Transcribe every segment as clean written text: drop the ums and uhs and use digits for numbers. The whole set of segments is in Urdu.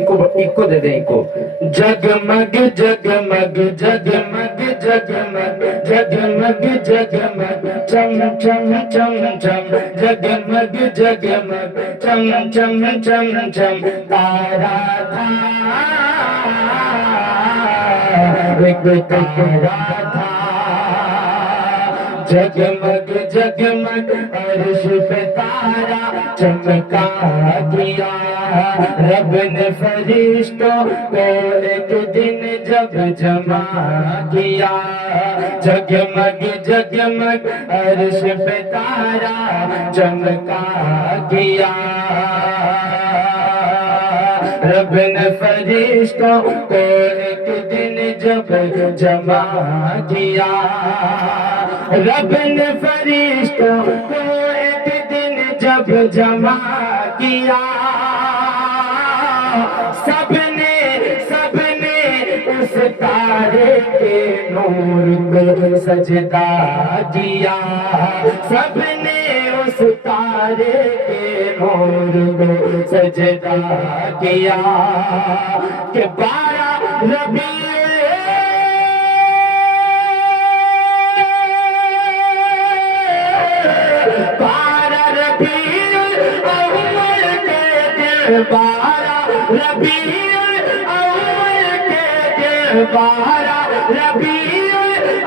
ایکو دے دیں ایکو جگمگ جگمگ جگمگ جگمگ جگمگ جگمگ چم چم چم چم جگمگ جگمگ چم چم چم چم تارا تھا ایک تارا تھا جگمگ جگمگ عرش پہ تارا چمکا دیا رب نے فرشتوں کو ایک دن جب جمع کیا جگمگ جگمگ عرش پہ تارا چمکا دیا رب نے فرشتوں کو ایک دن جب جمع کیا رب نے فرشتوں کو ایک دن جب جمع کیا سب نے اس تارے کے نور کو سجدہ کیا سب نے اس تارے کے نور کو سجدہ کیا کہ 12 ربیع ربیع اول کے دن 12 ربیع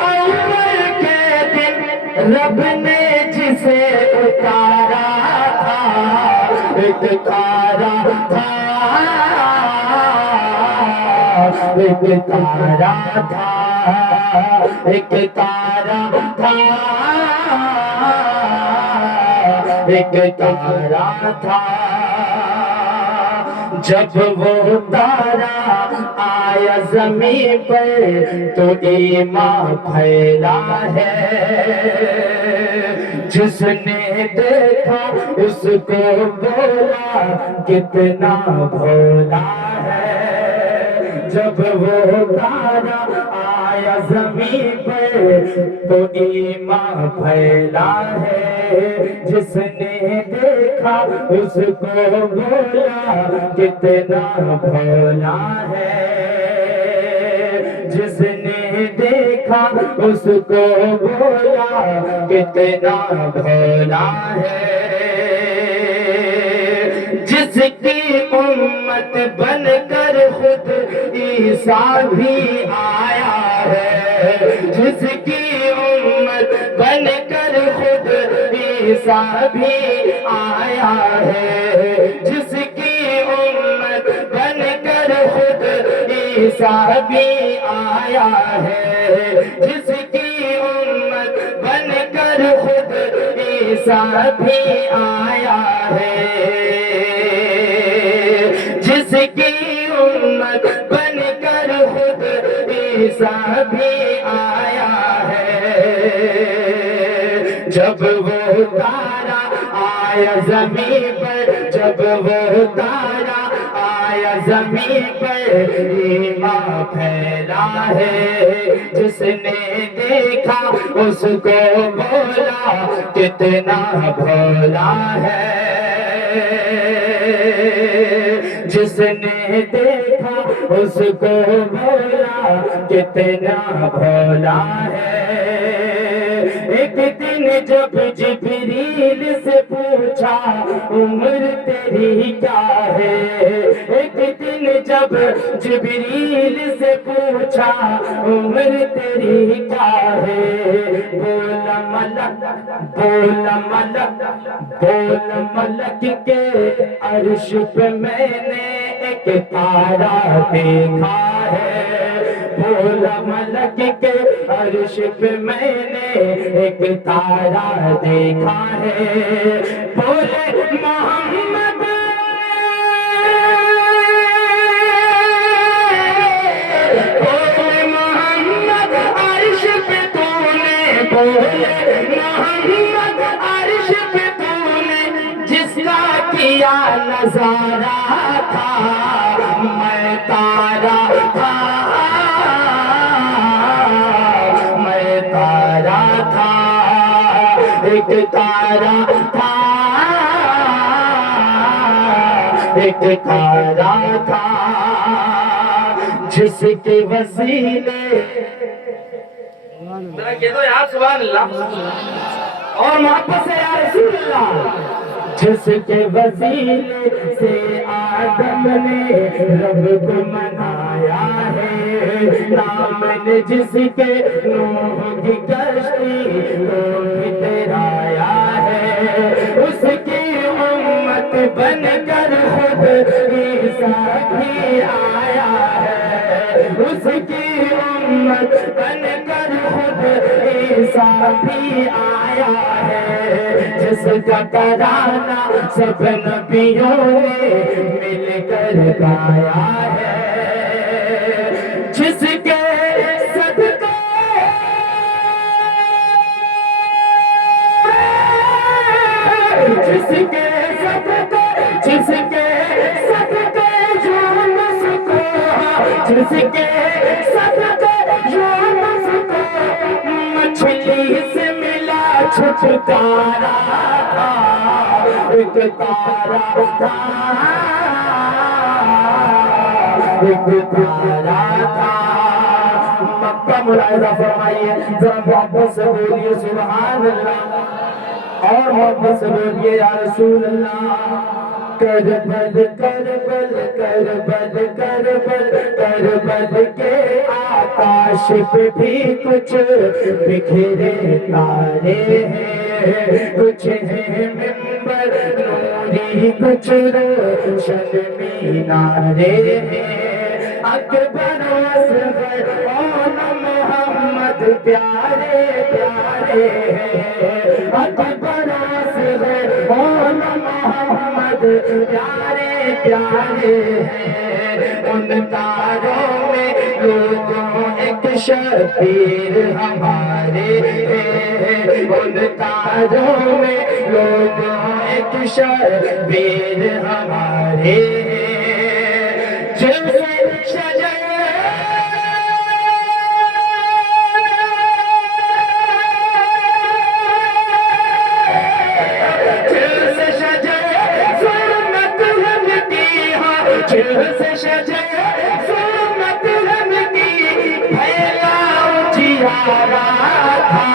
اول کے دن رب نے جسے اتارا تھا ایک تارا تھا ایک تارا تھا ایک تارا تھا ایک تارا تھا جب وہ تارا آیا زمین پر تو ایمان پھیلا ہے جس نے دیکھا اس کو بولا کتنا بھولا ہے جب وہ تارا آیا زمین پر تو ایمان پھیلا ہے جس نے دیکھا اس کو بولا کتنا بھولا ہے جس نے دیکھا اس کو بولا کتنا بھولا ہے جس کی امت بن کر خود عیسیٰ بھی آیا ہے جس کی امت بن کر خود عیسیٰ بھی آیا ہے جس کی امت بن کر خود عیسیٰ بھی آیا ہے جس کی امت بن کر خود عیسیٰ بھی آیا ہے جس کی امت بن کر خود عیسیٰ بھی آیا ہے جب وہ تارا آیا زمین پر جب وہ تارا آیا زمین پر ایمان پھیلا ہے جس نے دیکھا اس کو بولا کتنا بھولا ہے جس نے دیکھا اس کو بولا کتنا بھولا ہے ایک دن جب جبریل سے پوچھا عمر تیری کیا ہے ایک دن جب جبریل سے پوچھا عمر تیری کیا ہے بولا ملک بولا ملک بولا ملک کے عرش پہ میں نے ایک تارا دیکھا ہے بولا ملک کے عرش پہ میں نے ایک تارا دیکھا ہے بولے محمد بولے محمد عرش پہ تو نے بولے محمد عرش پہ تو نے جس کا کیا نظارہ تھا میں تارا تھا ایک تارا تھا ایک تارا تھا جس کے وسیلے ذرا کہہ دو یار سبحان اللہ اور محبت سے یا رسول اللہ جس کے وسیلے سے آدم نے رب کو منایا ہے نام نے جس کے نوح کی کشتی کو اترایا ہے اس کی امت بن کر خود عیسیٰ بھی آیا ہے اس کی امت بن کر خود عیسیٰ بھی آیا ہے جس کا ترانہ سب نبیوں نے مل کر گایا ہے جس کے صدقے جس کے صدقے جس کے صدقے یونس کو جس کے صدقے یونس کو مچھلی سے ملا چھٹکارا تھا ایک تارا تھا ایک تارا تھا مکہ ملاحظہ فرمائیے ذرا محبت سے بولیے سبحان اللہ اور محبت سے بولیے یا رسول اللہ کربل کربل کربل کربل کربل کے آکاش پہ بھی کچھ بکھرے تارے ہیں کچھ ہیں منبر نوری کچھ روشن مینارے ہیں اکبر اصغر اور محمد پیارے پیارے ہیں اکبر اصغر اور محمد پیارے پیارے ہیں ان تاروں میں لوگوں ایک شبیر ہمارے ہیں ان تاروں میں لوگوں ایک شبیر ہمارے ہیں جیسے شجر جیسے شجر سنت ہم کی پھیلا اجیارا تھا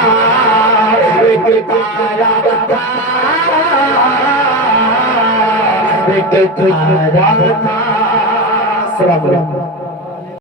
ایک تارا تھا ایک تارا تھا السلام علیکم